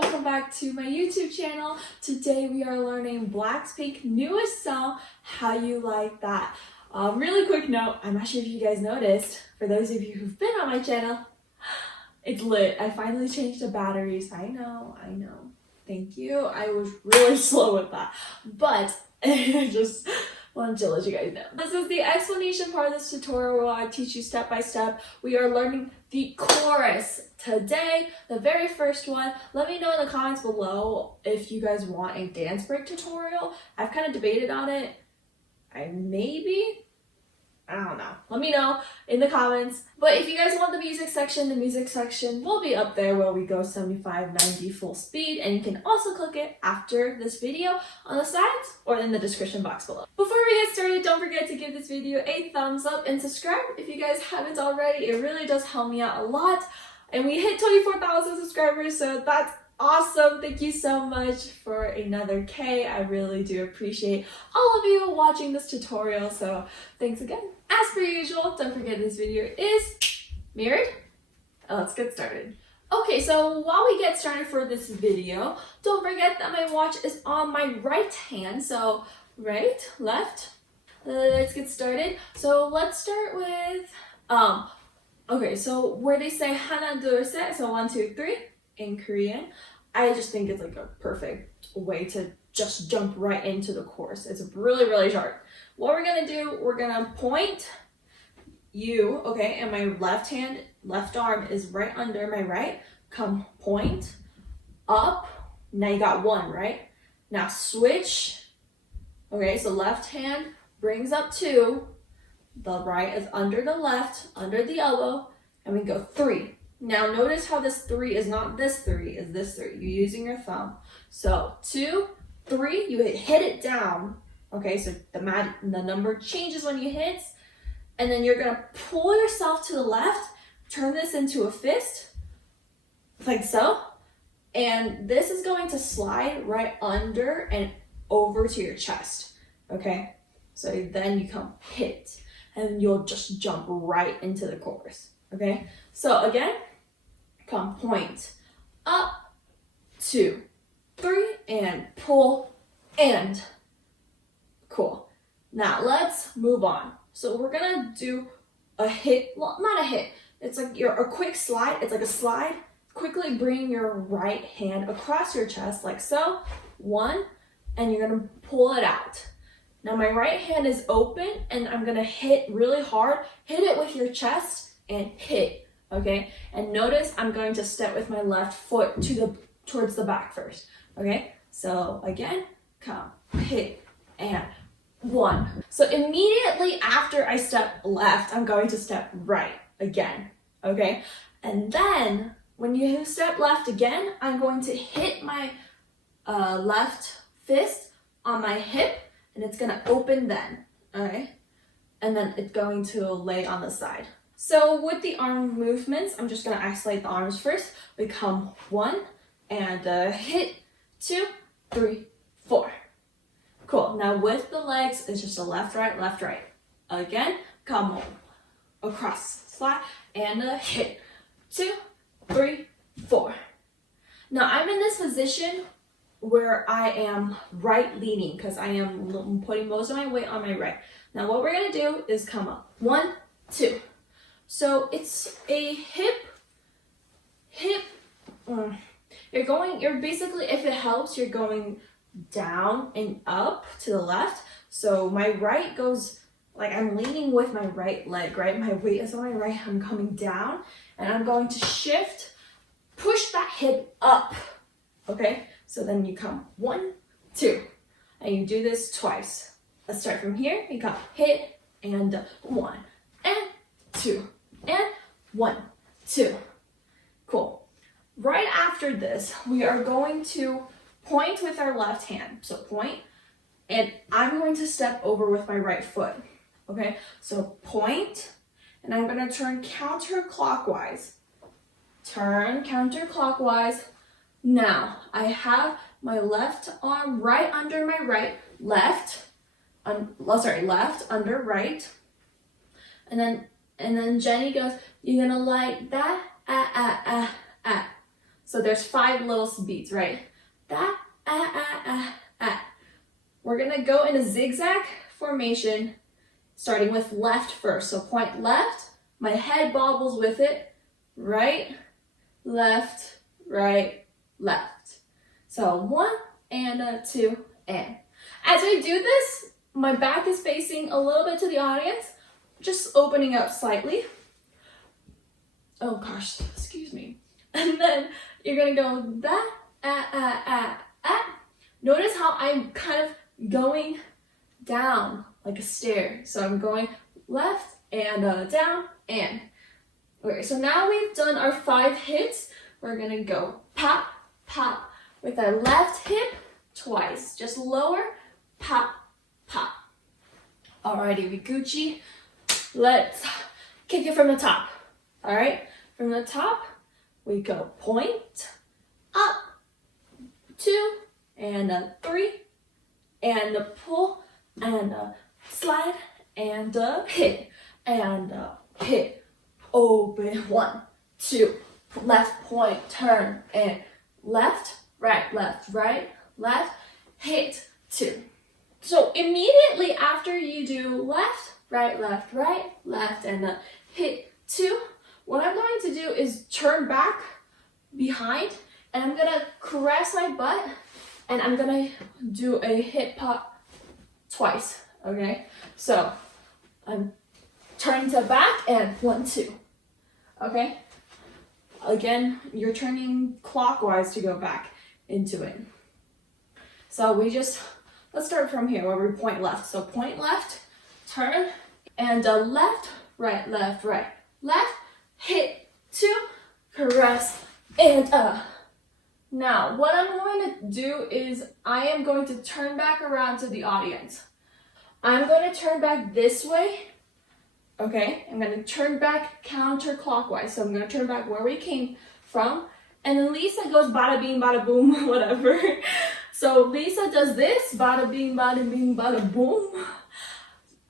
welcome back to my YouTube channel. Today we are learning BLACKPINK's newest song, How You Like That. Really quick note, I'm not sure if you guys noticed, for those of you who've been on my channel, it's lit. I finally changed the batteries. I know. Thank you. I was really slow with that, but I just wanted to let you guys know. This is the explanation part of this tutorial where I teach you step by step. We are learning the chorus today, the very first one. Let me know in the comments below if you guys want a dance break tutorial. I've kind of debated on it. I don't know. Let me know in the comments. But if you guys want the music section will be up there where we go 75, 90 full speed. And you can also click it after this video on the sides or in the description box below. Before we get started, don't forget to give this video a thumbs up and subscribe if you guys haven't already. It really does help me out a lot. And we hit 24,000 subscribers, so that's awesome. Thank you so much for another K. I really do appreciate all of you watching this tutorial, so thanks again. As per usual, don't forget this video is mirrored. Let's get started. Okay, so while we get started for this video, don't forget that my watch is on my right hand, so right, left. Let's get started. So let's start with okay, so where they say 하나 둘 셋, so 1 2 3 in Korean, I just think it's like a perfect way to just jump right into the chorus. It's really short. What we're gonna do, we're gonna point you, okay, and my left arm is right under my right. Come point up. Now you got 1, right? Now switch. Okay, so left hand brings up 2. The right is under the left, under the elbow, and we go 3. Now notice how this 3 is not this 3, is this 3. You're using your thumb. So 2, 3, you hit it down. Okay, so the number changes when you hit, and then you're gonna pull yourself to the left, turn this into a fist, like so, and this is going to slide right under and over to your chest. Okay, so then you come hit, and you'll just jump right into the chorus. Okay, so again, come point up, 2, 3, and pull, and cool. Now let's move on. So we're gonna do a hit, well, not a hit, it's like a quick slide. It's like a slide. Quickly bring your right hand across your chest like so, 1, and you're gonna pull it out. Now my right hand is open and I'm gonna hit really hard. Hit it with your chest and hit, okay? And notice I'm going to step with my left foot towards the back first, okay? So again, come, hit, and 1. So immediately after I step left, I'm going to step right again, okay? And then when you step left again, I'm going to hit my left fist on my hip, and it's gonna open then, okay? And then it's going to lay on the side. So with the arm movements, I'm just gonna isolate the arms first. We come 1 and hit, 2, 3, 4. Cool. Now with the legs, it's just a left, right. Again, come across, slide, and a hit, 2, 3, 4. Now I'm in this position where I am right leaning because I am putting most of my weight on my right. Now what we're gonna do is come up, 1, 2. So it's a hip. You're basically, if it helps, you're going down and up to the left. So my right goes, like I'm leaning with my right leg, right? My weight is on my right, I'm coming down, and I'm going to shift, push that hip up, okay? So then you come 1, 2, and you do this twice. Let's start from here. You come hit, and 1, and 2, and 1, 2. Cool. Right after this, we are going to point with our left hand. So point, and I'm going to step over with my right foot. Okay, so point, and I'm going to turn counterclockwise. Turn counterclockwise. Now, I have my left arm right under my right, left under right. And then Jenny goes, you're gonna like that, So there's 5 little beats, right? That, We're gonna go in a zigzag formation, starting with left first. So point left, my head bobbles with it, right, left, right, left. So 1 and 2 and. As we do this, my back is facing a little bit to the audience, just opening up slightly. Oh gosh, excuse me. And then you're gonna go that, Notice how I'm kind of going down like a stair. So I'm going left and down and. Okay, so now we've done our 5 hits. We're gonna go pop, pop with our left hip twice. Just lower, pop, pop. Alrighty, we Gucci. Let's kick it from the top. All right, from the top, we go point, up, 2, and 3, and pull, and slide, and hit, open, 1, 2, left point, turn, and left, right, left, hit, 2. So immediately after you do left, right, left, and hit 2, what I'm going to do is turn back behind, and I'm gonna caress my butt, and I'm gonna do a hip pop twice, okay? So I'm turning to back and 1, 2, okay? Again, you're turning clockwise to go back into it. So let's start from here where we point left. So point left, turn, and left, right, left, hit 2, caress, and Now, what I'm going to do is I am going to turn back around to the audience. I'm going to turn back this way, okay? I'm going to turn back counterclockwise. So I'm going to turn back where we came from, and then Lisa goes bada bing, bada boom, whatever. So Lisa does this, bada bing, bada boom.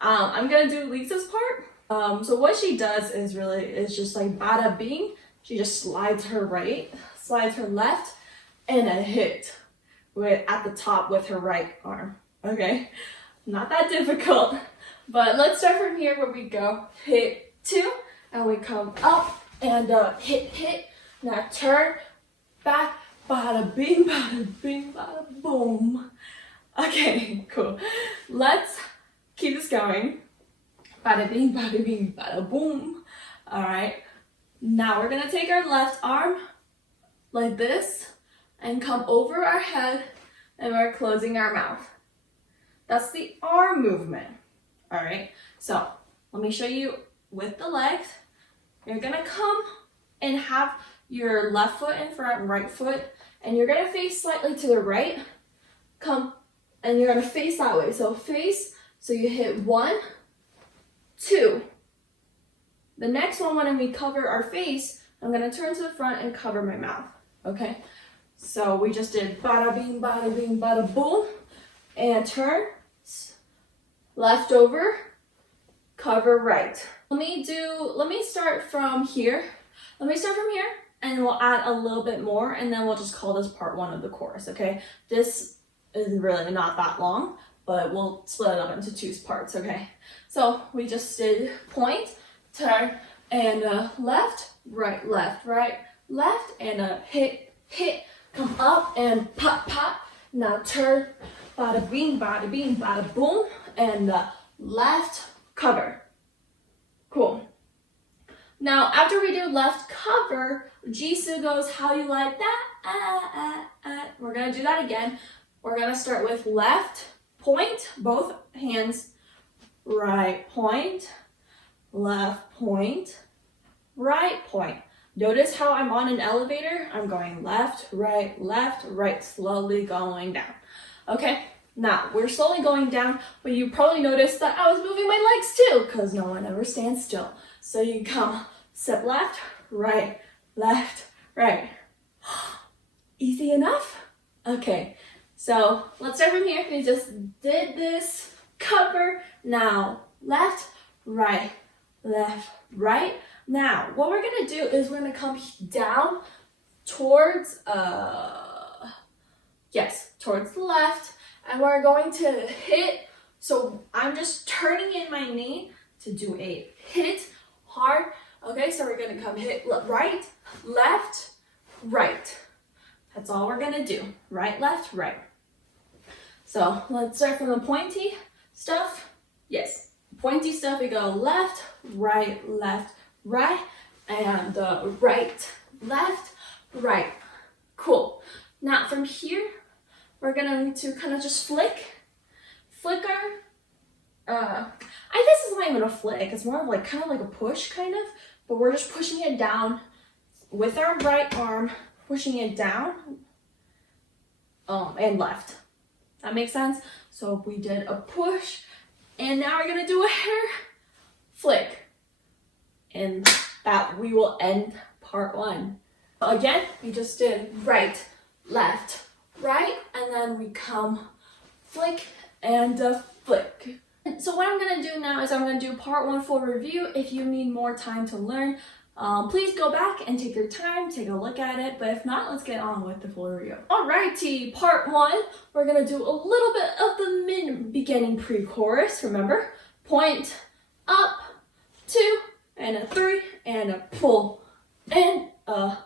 I'm gonna do Lisa's part. So what she does is just like bada bing. She just slides her right, slides her left, and a hit at the top with her right arm. Okay, not that difficult. But let's start from here where we go hit 2, and we come up and hit. Now turn back, bada bing, bada boom. Okay, cool. Let's keep this going. Bada bing, bada boom. All right. Now we're gonna take our left arm like this and come over our head, and we're closing our mouth. That's the arm movement. All right. So let me show you with the legs. You're gonna come and have your left foot in front, right foot, and you're gonna face slightly to the right. Come, and you're gonna face that way. So face, so you hit 1, 2. The next one, when we cover our face, I'm gonna turn to the front and cover my mouth, okay? So we just did bada bing, bada boom, and turn, left over, cover right. Let me start from here. And we'll add a little bit more, and then we'll just call this part 1 of the chorus, okay? This is really not that long, but we'll split it up into 2 parts, okay? So we just did point, turn, and left, right, left, and hit, come up and pop, pop. Now turn, bada bing, bada boom, and left, cover. Cool. Now, after we do left cover, Jisoo goes, how you like that? We're gonna do that again. We're gonna start with left point, both hands, right point, left point, right point. Notice how I'm on an elevator? I'm going left, right, slowly going down. Okay, now we're slowly going down, but you probably noticed that I was moving my legs too, because no one ever stands still. So you come, step left, right. Easy enough? Okay, so let's start from here. We just did this cover. Now left, right. Now what we're gonna do is we're gonna come down towards, yes, towards the left. And we're going to hit, so I'm just turning in my knee to do a hit hard. Okay, so we're gonna come hit right, left, right. That's all we're gonna do. Right, left, right. So let's start from the pointy stuff. Yes, pointy stuff, we go left, right, and right, left, right. Cool. Now from here, we're going to kind of just flicker. I guess it's not even a flick. It's more of like kind of like a push, kind of. But we're just pushing it down with our right arm, pushing it down, and left. That makes sense? So we did a push, and now we're gonna do a hair flick. And that we will end part 1. Again, we just did right, left, right, and then we come flick and flick. So what I'm gonna do now is I'm gonna do part 1 full review. If you need more time to learn, please go back and take your time, take a look at it. But if not, let's get on with the full review. Alrighty, part 1, we're gonna do a little bit of the beginning pre-chorus. Remember, point, up, 2, and a 3, and a pull, and a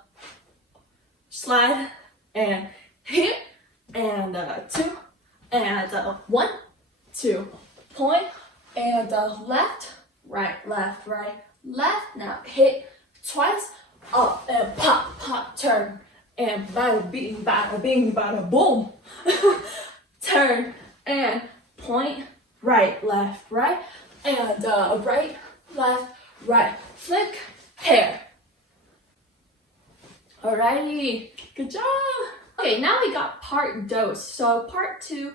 slide, and hit, and 2, and 1, 2, point, and left, right, left, right, left. Now hit twice, up and pop, pop, turn, and bada bing, bada boom. Turn and point, right, left, right, and right, left, right, flick, hair. Alrighty, good job. Okay, now we got part dos. So part 2,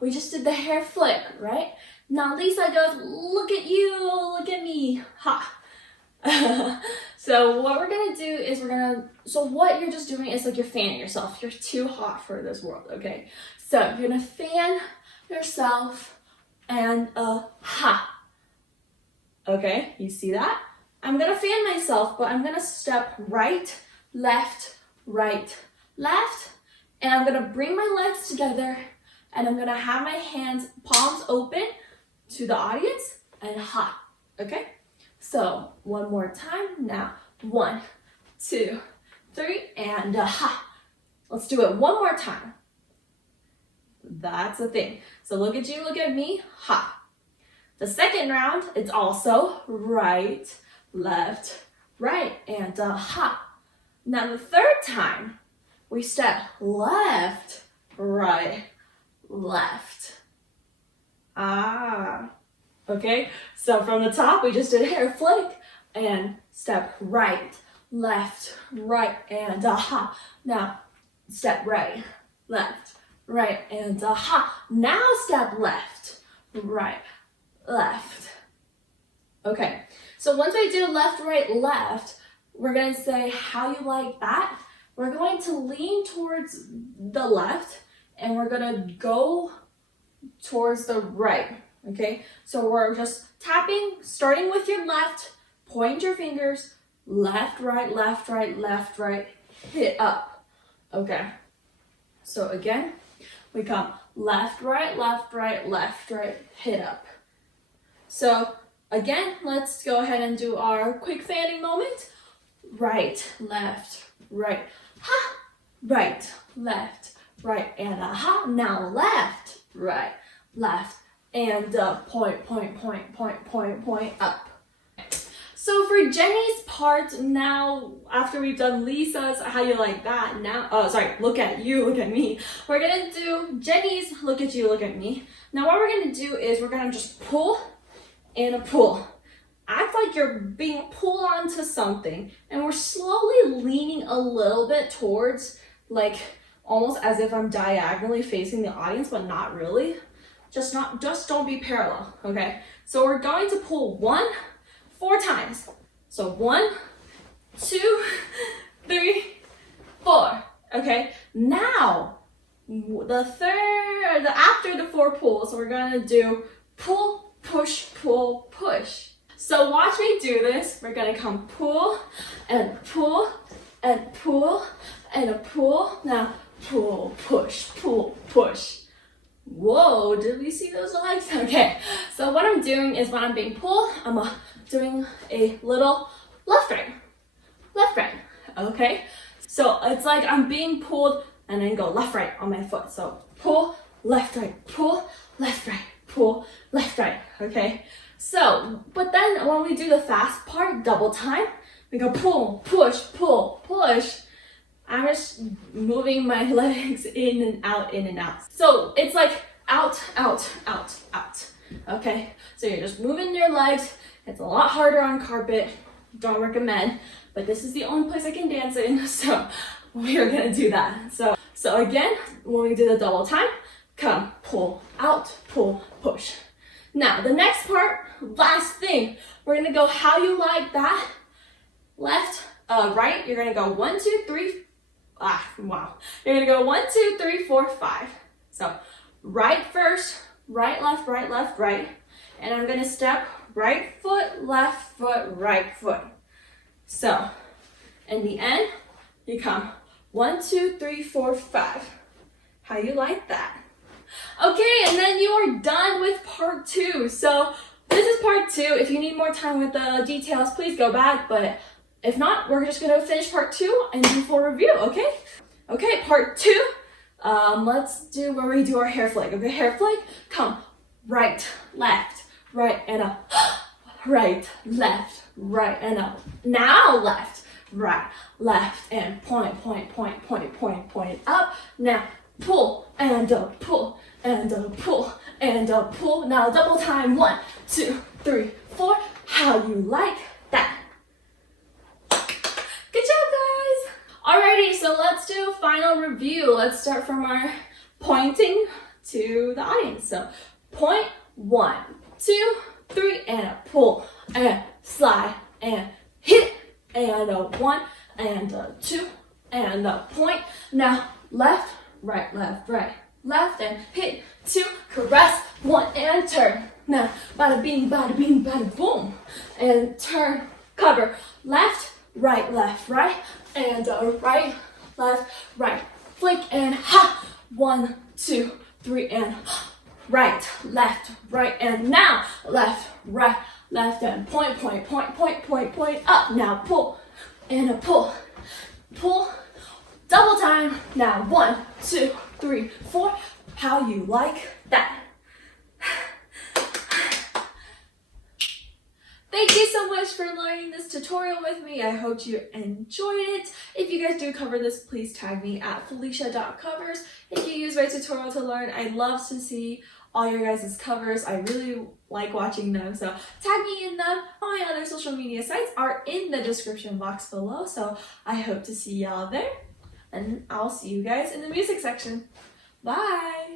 we just did the hair flick, right? Now Lisa goes, look at you, look at me, ha. So what we're gonna do is so what you're just doing is like you're fanning yourself. You're too hot for this world, okay? So you're gonna fan yourself and ha. Okay, you see that? I'm gonna fan myself, but I'm gonna step right, left, and I'm gonna bring my legs together, and I'm gonna have my hands, palms open to the audience, and ha, okay? So one more time now. 1, 2, 3, and ha. Let's do it one more time. That's the thing. So look at you, look at me, ha. The second round, it's also right, left, right, and ha. Now the third time, we step left, right, left. Ah, okay. So from the top, we just did a hair flick and step right, left, and ha. Now step right, left, and ha. Now step left, right, left. Okay. So once we do left, right, left, we're going to say how you like that. We're going to lean towards the left and we're going to go towards the right, okay? So we're just tapping, starting with your left, point your fingers, left, right, hit up, okay? So again, we come left, right, hit up. So again, let's go ahead and do our quick fanning moment. Right, left, ha, right, left, and ha. Now left, right, and point up. So for Jenny's part now, after we've done Lisa's, how you like that, now, look at you, look at me. We're gonna do Jenny's, look at you, look at me. Now what we're gonna do is we're gonna just pull and a pull. Act like you're being pulled onto something, and we're slowly leaning a little bit towards, like almost as if I'm diagonally facing the audience, but not really. Just don't be parallel, okay? So we're going to pull 4 times. So 1, 2, 3, 4. Okay. Now after the 4 pulls, we're gonna do pull, push, pull, push. So watch me do this. We're gonna come pull and pull and pull, and a pull. Now pull, push, pull, push. Whoa, did we see those legs? Okay, so what I'm doing is when I'm being pulled, I'm doing a little left, right, okay? So it's like I'm being pulled and then go left, right on my foot. So pull, left, right, pull, left, right, pull, left, right, okay? So, but then when we do the fast part, double time, we go pull, push, pull, push. I'm just moving my legs in and out, in and out. So it's like out, out, out, out, okay? So you're just moving your legs. It's a lot harder on carpet. Don't recommend, but this is the only place I can dance in, so we are gonna do that. So again, when we do the double time, come, pull, out, pull, push. Now, the next part, last thing, we're gonna go how you like that. Left, right, you're gonna go 1, 2, 3, wow. You're gonna go 1, 2, 3, 4, 5. So, right first, right, left, right. And I'm gonna step right foot, right foot. So, in the end, you come 1, 2, 3, 4, 5. How you like that? Okay, and then you are done with part 2. So, this is part 2. If you need more time with the details, please go back, but if not, we're just gonna finish part 2 and do full review, okay? Okay, part 2. Let's do where we do our hair flick. Okay, hair flick. Come right, left, right, and up. Right, left, right, and up. Now left, right, left, and point, point, point, point, point, point up. Now pull and a pull and a pull and a pull. Now double time. 1, 2, 3, 4. How you like that? Good job, guys! Alrighty, so let's do a final review. Let's start from our pointing to the audience. So, point, 1, 2, 3, and a pull, and slide, and hit, and a 1, and a 2, and a point. Now, left, right, left, and hit, 2, caress, 1, and turn. Now, bada bing, bada boom, and turn, cover, left, right, and right, left, right, flick, and ha, 1, 2, 3, and right, left, right, and now left, right, left, and point, point, point, point, point, point, up. Now pull, and a pull, pull, double time. Now 1, 2, 3, 4. How you like that? Thank you so much for learning this tutorial with me. I hope you enjoyed it. If you guys do cover this, please tag me at felicia.covers. If you use my tutorial to learn, I'd love to see all your guys' covers. I really like watching them, so tag me in them. All my other social media sites are in the description box below, so I hope to see y'all there. And I'll see you guys in the music section. Bye!